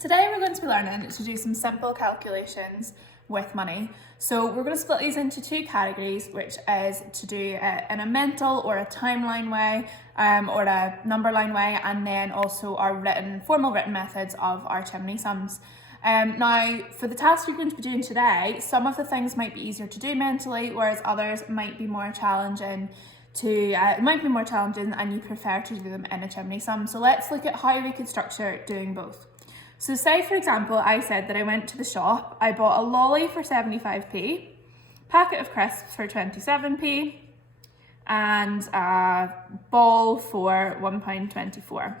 Today we're going to be learning to do some simple calculations with money. So we're going to split these into two categories, which is to do it in a mental or a timeline way or a number line way, and then also our formal written methods of our chimney sums. Now, for the task we're going to be doing today, some of the things might be easier to do mentally, whereas others might be more challenging and you prefer to do them in a chimney sum. So let's look at how we could structure doing both. So say, for example, I said that I went to the shop, I bought a lolly for 75p, packet of crisps for 27p, and a ball for £1.24.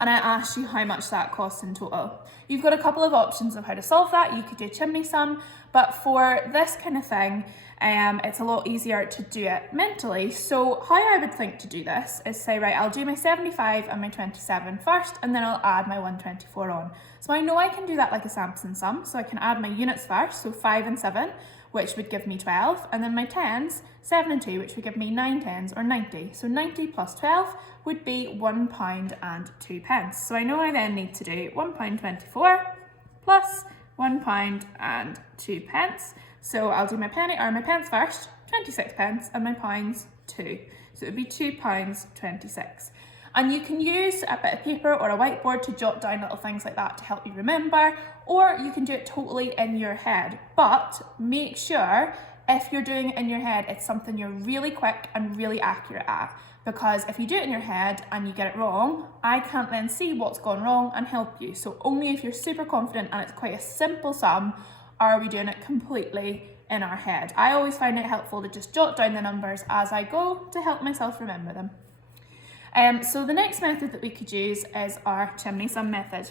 And I asked you how much that cost in total. You've got a couple of options of how to solve that. You could do a chimney sum, but for this kind of thing, it's a lot easier to do it mentally. So how I would think to do this is say, right, I'll do my 75 and my 27 first, and then I'll add my 124 on. So I know I can do that like a Sampson sum. So I can add my units first, so 5 and 7, which would give me 12, and then my tens, 7 and 2, which would give me 9 tens, or 90. So 90 plus 12 would be £1 and 2 pence. So I know I then need to do £1.24 plus £1 and 2 pence. So I'll do my pence first, 26 pence, and my pounds 2. So it would be £2.26. And you can use a bit of paper or a whiteboard to jot down little things like that to help you remember, or you can do it totally in your head. But make sure if you're doing it in your head, it's something you're really quick and really accurate at. Because if you do it in your head and you get it wrong, I can't then see what's gone wrong and help you. So only if you're super confident and it's quite a simple sum are we doing it completely in our head. I always find it helpful to just jot down the numbers as I go to help myself remember them. So the next method that we could use is our chimney sum method.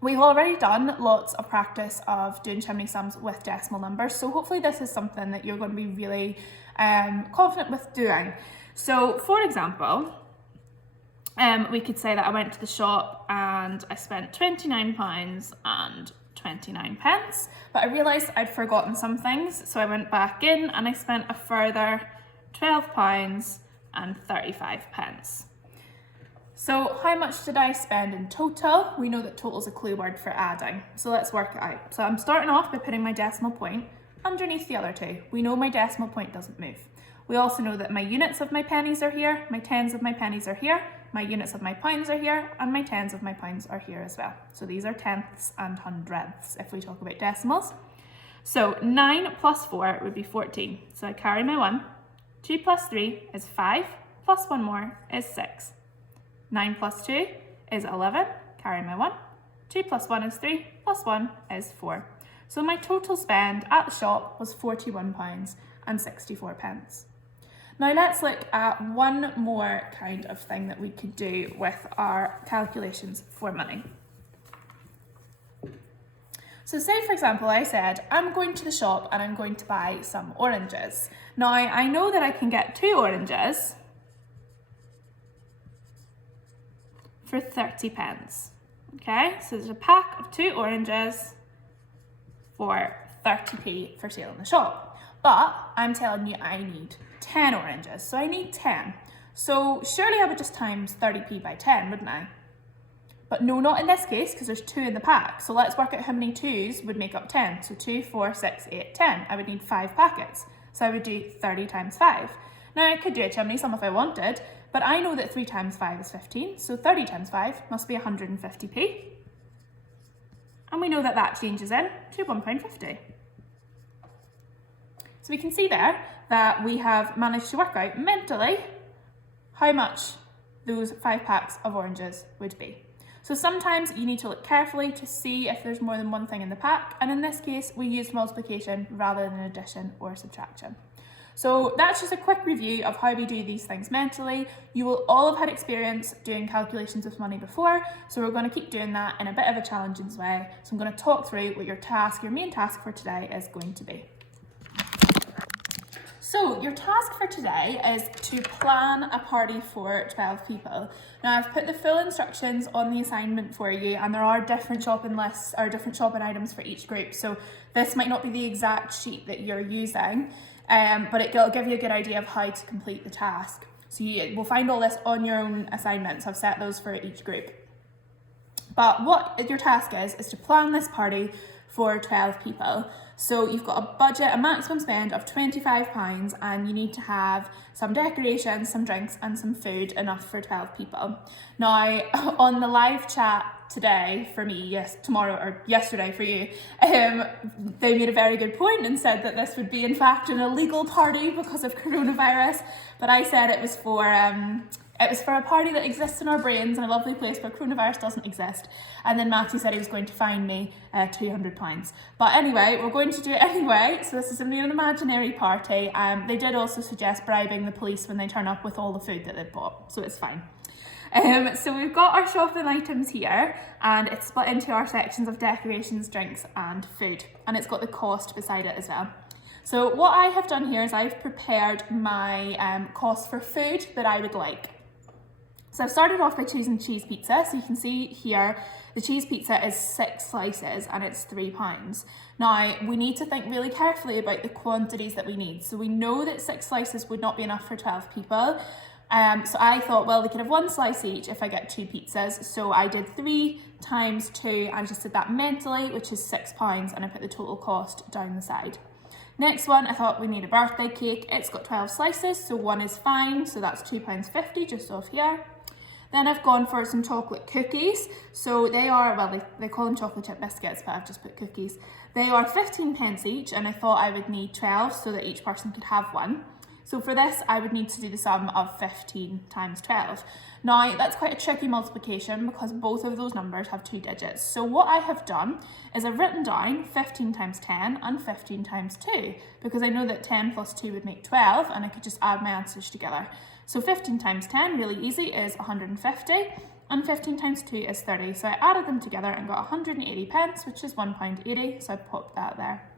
We've already done lots of practice of doing chimney sums with decimal numbers, so hopefully this is something that you're going to be really confident with doing. So for example, we could say that I went to the shop and I spent £29 and 29 pence, but I realised I'd forgotten some things, so I went back in and I spent a further £12 and 35 pence. So how much did I spend in total? We know that total is a clue word for adding, so let's work it out. So I'm starting off by putting my decimal point underneath the other two. We know my decimal point doesn't move. We also know that my units of my pennies are here, my tens of my pennies are here, my units of my pounds are here, and my tens of my pounds are here as well. So these are tenths and hundredths if we talk about decimals. So 9 plus 4 would be 14. So I carry my 1. 2 plus 3 is 5, plus 1 more is 6. 9 plus 2 is 11, carry my 1. 2 plus 1 is 3, plus 1 is 4. So my total spend at the shop was £41 and 64 pence. Now let's look at one more kind of thing that we could do with our calculations for money. So say, for example, I said, I'm going to the shop and I'm going to buy some oranges. Now I know that I can get 2 oranges for 30 pence. Okay, so there's a pack of 2 oranges for 30p for sale in the shop. But I'm telling you I need 10 oranges, so I need 10. So surely I would just times 30p by 10, wouldn't I? But no, not in this case, because there's 2 in the pack. So let's work out how many 2s would make up 10. So 2, 4, 6, 8, 10. I would need 5 packets. So I would do 30 times 5. Now I could do a chimney sum if I wanted, but I know that 3 times 5 is 15, so 30 times 5 must be 150p. And we know that that changes in to £1.50. So we can see there that we have managed to work out mentally how much those 5 packs of oranges would be. So sometimes you need to look carefully to see if there's more than one thing in the pack, and in this case we used multiplication rather than addition or subtraction. So that's just a quick review of how we do these things mentally. You will all have had experience doing calculations with money before, so we're going to keep doing that in a bit of a challenging way. So I'm going to talk through what your main task for today is going to be. So your task for today is to plan a party for 12 people. Now I've put the full instructions on the assignment for you, and there are different shopping lists or different shopping items for each group. So this might not be the exact sheet that you're using, but it'll give you a good idea of how to complete the task. So you will find all this on your own assignments. I've set those for each group. But what your task is to plan this party for 12 people. So you've got a budget, a maximum spend of £25, and you need to have some decorations, some drinks and some food, enough for 12 people. Now, on the live chat today for me, tomorrow or yesterday for you, they made a very good point and said that this would be in fact an illegal party because of coronavirus, but I said it was for a party that exists in our brains in a lovely place where coronavirus doesn't exist. And then Matthew said he was going to fine me £200. But anyway, we're going to do it anyway. So this is an imaginary party. They did also suggest bribing the police when they turn up with all the food that they've bought. So it's fine. So we've got our shopping items here, and it's split into our sections of decorations, drinks and food. And it's got the cost beside it as well. So what I have done here is I've prepared my cost for food that I would like. So I've started off by choosing cheese pizza. So you can see here, the cheese pizza is 6 slices and it's £3. Now, we need to think really carefully about the quantities that we need. So we know that 6 slices would not be enough for 12 people. So I thought, well, we could have 1 slice each if I get 2 pizzas. So I did 3 times 2, I just did that mentally, which is £6, and I put the total cost down the side. Next one, I thought we need a birthday cake. It's got 12 slices, so 1 is fine. So that's £2.50 just off here. Then I've gone for some chocolate cookies. So they are, well, they call them chocolate chip biscuits, but I've just put cookies. They are 15p each, and I thought I would need 12 so that each person could have one. So for this, I would need to do the sum of 15 times 12. Now, that's quite a tricky multiplication because both of those numbers have 2 digits. So what I have done is I've written down 15 times 10 and 15 times 2, because I know that 10 plus 2 would make 12, and I could just add my answers together. So 15 times 10, really easy, is 150, and 15 times 2 is 30. So I added them together and got 180p, which is £1.80, so I popped that there.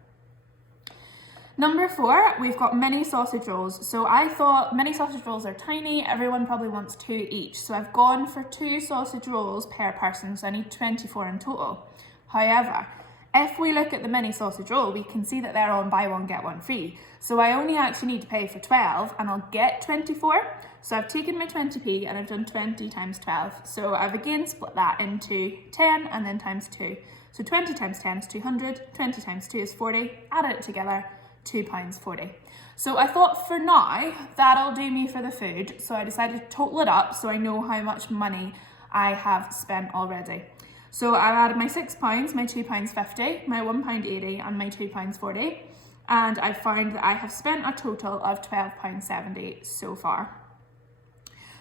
Number 4, we've got mini sausage rolls. So I thought mini sausage rolls are tiny, everyone probably wants 2 each. So I've gone for 2 sausage rolls per person, so I need 24 in total. However, if we look at the mini sausage roll, we can see that they're on buy one, get one free. So I only actually need to pay for 12 and I'll get 24. So I've taken my 20p and I've done 20 times 12. So I've again split that into 10 and then times 2. So 20 times 10 is 200, 20 times 2 is 40, added it together, £2.40. So I thought for now, that'll do me for the food. So I decided to total it up so I know how much money I have spent already. So I added my £6, my £2.50, my £1.80 and my £2.40. And I found that I have spent a total of £12.70 so far.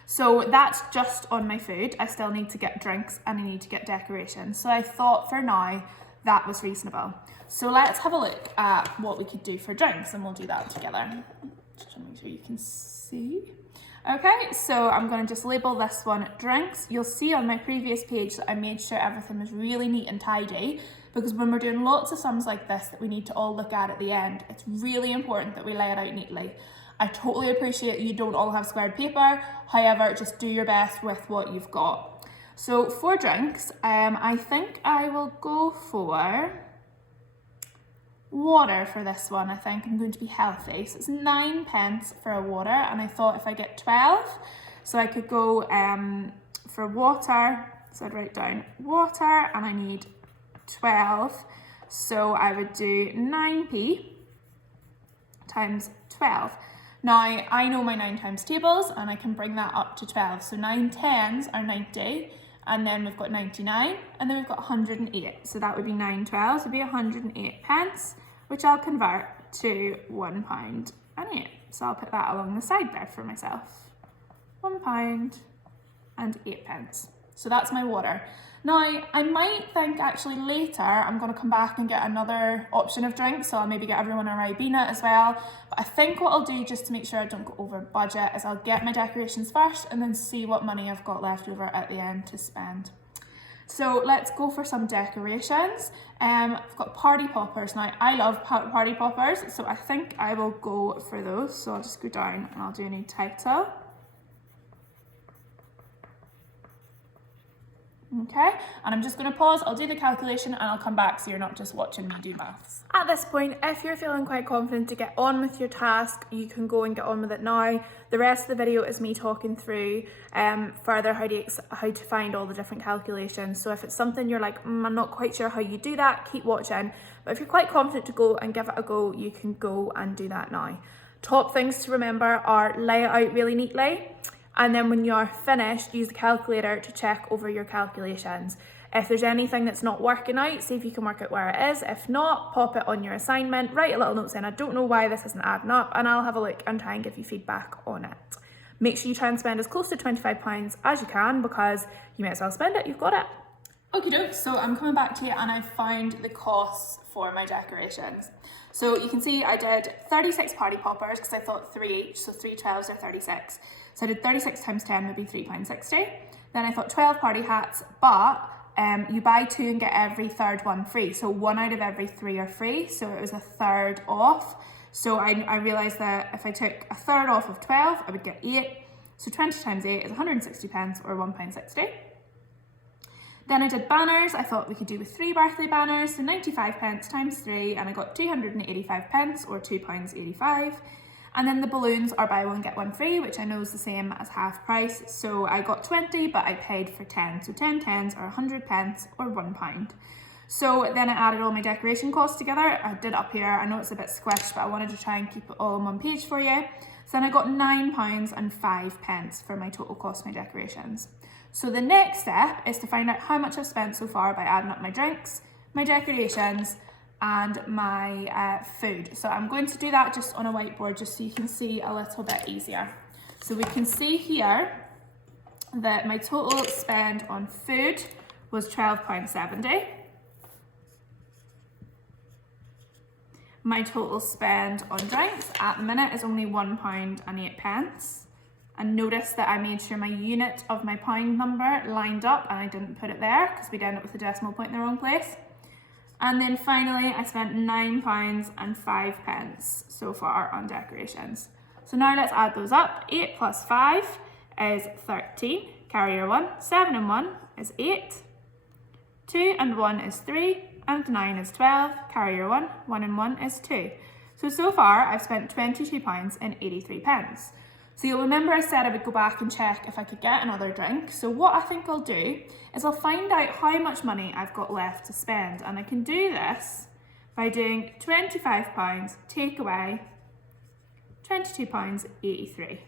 So that's just on my food. I still need to get drinks and I need to get decorations. So I thought for now that was reasonable. So let's have a look at what we could do for drinks and we'll do that together. Just to make sure you can see. Okay, so I'm going to just label this one drinks. You'll see on my previous page that I made sure everything was really neat and tidy, because when we're doing lots of sums like this that we need to all look at the end, it's really important that we lay it out neatly. I totally appreciate you don't all have squared paper, however, just do your best with what you've got. So for drinks, I think I will go for water for this one. I think I'm going to be healthy. So it's 9p for a water, and I thought if I get 12, so I could go for water. So I'd write down water, and I need 12. So I would do 9p times 12. Now I know my 9 times tables, and I can bring that up to 12. So 9 tens are 90, and then we've got 99, and then we've got 108. So that would be 9 12s would be 108p, which I'll convert to £1.08. So I'll put that along the side there for myself. £1.08. So that's my water. Now, I might think actually later I'm going to come back and get another option of drinks, so I'll maybe get everyone a Ribena as well. But I think what I'll do, just to make sure I don't go over budget, is I'll get my decorations first and then see what money I've got left over at the end to spend. So let's go for some decorations. I've got party poppers. Now, I love party poppers, so I think I will go for those. So I'll just go down and I'll do a new title. Okay, and I'm just going to pause, I'll do the calculation and I'll come back so you're not just watching me do maths. At this point, if you're feeling quite confident to get on with your task, you can go and get on with it now. The rest of the video is me talking through further how to find all the different calculations. So if it's something you're like, I'm not quite sure how you do that, keep watching. But if you're quite confident to go and give it a go, you can go and do that now. Top things to remember are lay it out really neatly. And then when you're finished, use the calculator to check over your calculations. If there's anything that's not working out, see if you can work out where it is. If not, pop it on your assignment, write a little note saying, I don't know why this isn't adding up, and I'll have a look and try and give you feedback on it. Make sure you try and spend as close to £25 as you can, because you may as well spend it, you've got it. Okie doke, so I'm coming back to you and I've found the costs for my decorations. So you can see I did 36 party poppers because I thought 3 each, so 3 12s are 36. So I did 36 times 10 would be £3.60. Then I thought 12 party hats, but you buy 2 and get every third one free. So 1 out of every 3 are free, so it was a third off. So I realised that if I took a third off of 12, I would get 8. So 20 times 8 is 160 pence or £1.60. Then I did banners. I thought we could do with 3 birthday banners, so 95 pence times 3, and I got 285 pence or £2.85. And then the balloons are buy one get one free, which I know is the same as half price. So I got 20, but I paid for 10. So 10 tens are 100 pence or £1. So then I added all my decoration costs together. I did up here. I know it's a bit squished, but I wanted to try and keep it all on one page for you. So then I got £9 and 5 pence for my total cost of my decorations. So the next step is to find out how much I've spent so far by adding up my drinks, my decorations, and my food. So I'm going to do that just on a whiteboard just so you can see a little bit easier. So we can see here that my total spend on food was £12.70. My total spend on drinks at the minute is only £1 and 8 pence. And notice that I made sure my unit of my pound number lined up and I didn't put it there because we'd end up with a decimal point in the wrong place. And then finally, I spent £9 and 5 pence so far on decorations. So now let's add those up. 8 plus 5 is 13, carry your 1. 7 and 1 is 8. 2 and 1 is 3, and 9 is 12, carry your 1. 1 and 1 is 2. So far I've spent £22 and 83 pence. So you'll remember I said I would go back and check if I could get another drink. So what I think I'll do is I'll find out how much money I've got left to spend. And I can do this by doing £25 take away £22.83.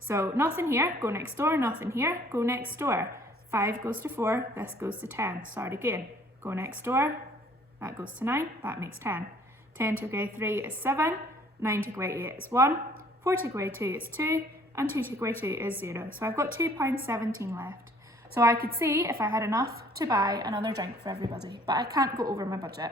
So nothing here, go next door, nothing here, go next door. 5 goes to 4, this goes to 10. Start again. Go next door, that goes to 9, that makes 10. 10 take away 3 is 7, 9 take away 8 is 1. 4 take away 2 is 2, and 2 take away 2 is 0. So I've got £2.17 left. So I could see if I had enough to buy another drink for everybody, but I can't go over my budget.